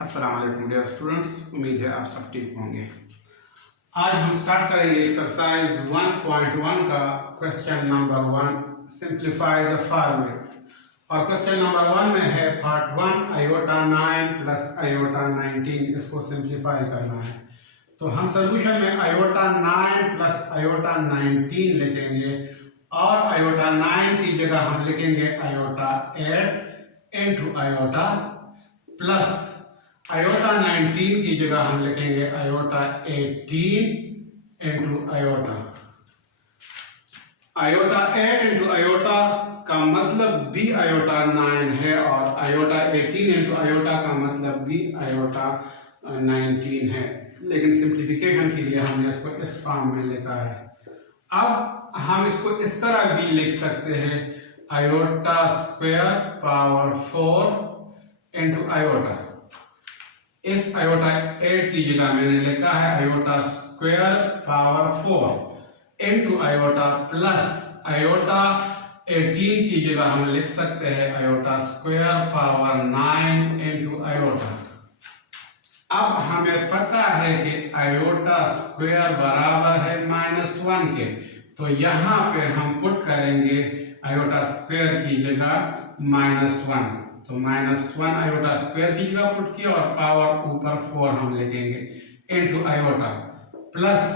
अस्सलाम वालेकुम dear students, उम्मीद है आप सब ठीक होंगे। आज हम स्टार्ट करेंगे एक्सरसाइज 1.1 का question number 1, simplify the following. और क्वेश्चन नंबर 1 में है पार्ट 1 आयोटा 9 प्लस आयोटा 19, इसको सिंप्लीफाई करना है। तो हम सोल्यूशन में आयोटा 9 प्लस आयोटा 19 लिखेंगे और आयोटा 9 की जगह हम लिखेंगे iota 8 into iota plus iota 19 की जगह हम लिखेंगे iota 18 into iota. Iota 8 into iota का मतलब भी आयोटा 9 है और आयोटा 18 इंटू आयोटा का मतलब भी आयोटा 19 है, लेकिन सिंप्लीफिकेशन के लिए हमने इसको इस फॉर्म में लिखा है। अब हम इसको इस तरह भी लिख सकते हैं, iota square power 4 into iota. इस आयोटा 8 की जगह मैंने लिखा है iota square power 4 into iota plus iota 18 की जगह हम लिख सकते हैं iota square power 9 into iota. अब हमें पता है कि आयोटा स्क्वायर बराबर है -1 के, तो यहाँ पे हम पुट करेंगे आयोटा स्क्वायर की जगह -1, तो -1 आयोटा स्क्वायर की जगह पुट किया और पावर ऊपर 4 हम लिखेंगे इनटू आयोटा प्लस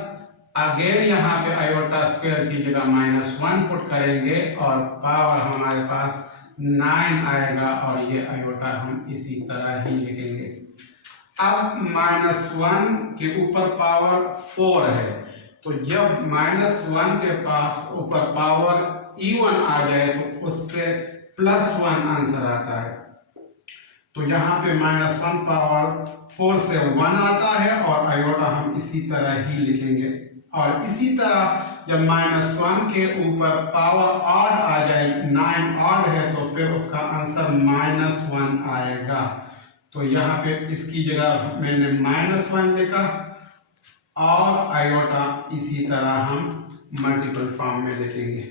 अगेन यहाँ पे आयोटा स्क्वायर की जगह -1 पुट करेंगे और पावर हमारे पास 9 आएगा और ये आयोटा हम इसी तरह ही लिखेंगे। अब -1 के ऊपर पावर 4 है, तो जब -1 के पास ऊपर पावर इवन आ जाए तो उससे +1 आंसर आता है। तो यहाँ पे -1 पावर 4 से 1 आता है और आयोटा हम इसी तरह ही लिखेंगे। और इसी तरह जब -1 के ऊपर पावर ऑड आ जाए, 9 ऑड है, तो फिर उसका आंसर -1 आएगा। तो यहाँ पे इसकी जगह मैंने -1 लिखा और आयोटा इसी तरह हम मल्टीपल फॉर्म में लिखेंगे।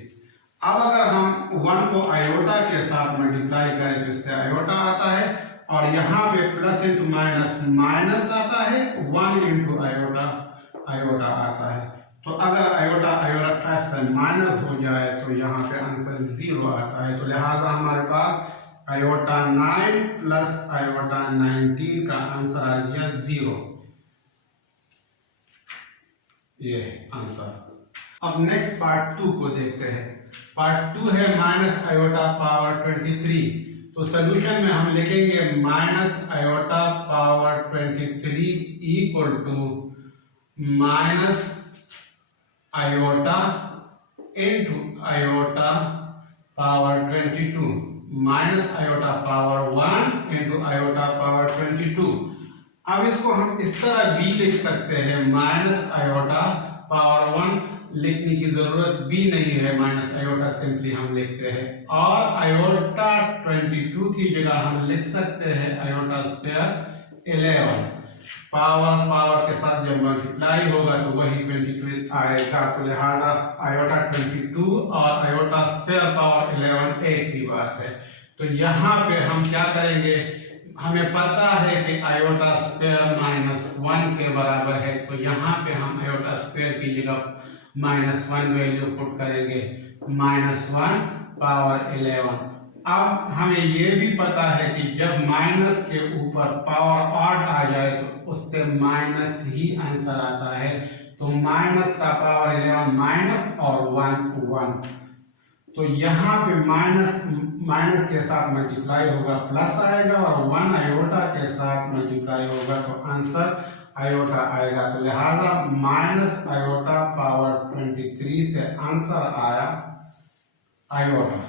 अब अगर हम 1 को आयोटा के साथ मल्टीप्लाई करें तो इससे आयोटा आता है और यहाँ पे प्लस इंटू माइनस माइनस आता है, 1 इंटू आयोटा आयोटा आता है। तो अगर आयोटा आयोटा से माइनस हो जाए तो यहाँ पे आंसर 0 आता है। तो लिहाजा हमारे पास आयोटा 9 प्लस आयोटा 19 का आंसर आ गया 0। ये आंसर। अब नेक्स्ट पार्ट 2 को देखते हैं। पार्ट 2 है माइनस आयोटा पावर 23। तो सोल्यूशन में हम लिखेंगे minus iota power 23 equal to minus iota into iota power 22 minus iota power 1 into iota power 22। अब इसको हम इस तरह भी लिख सकते हैं, माइनस आयोटा पावर 1 लिखने की जरूरत भी नहीं है, माइनस आयोटा सिंपली हम लिखते हैं। और आयोटा 22 की जगह हम लिख सकते हैं आयोटा स्क्वायर 11। पावर के साथ जब मल्टीप्लाई होगा तो वही 22 आएगा। तो लिहाजा आयोटा 22 और आयोटा स्क्वायर पावर 11 एक ही बात है। तो यहाँ पे हम क्या करेंगे, हमें पता है कि आयोटा स्क्वायर -1 के बराबर है, तो यहाँ पे हम आयोटा स्क्वायर की जगह -1 वैल्यू पुट करेंगे, -1 पावर 11। अब हमें ये भी पता है कि जब माइनस के ऊपर पावर ऑड आ जाए तो उससे माइनस ही आंसर आता है। तो माइनस का पावर 11 माइनस और 1 तो यहाँ पे माइनस के साथ मल्टीप्लाई होगा प्लस आएगा और 1 आयोटा के साथ मल्टीप्लाई होगा तो आंसर आयोटा आएगा। तो लिहाजा माइनस आयोटा पावर 23 से आंसर आया आयोटा।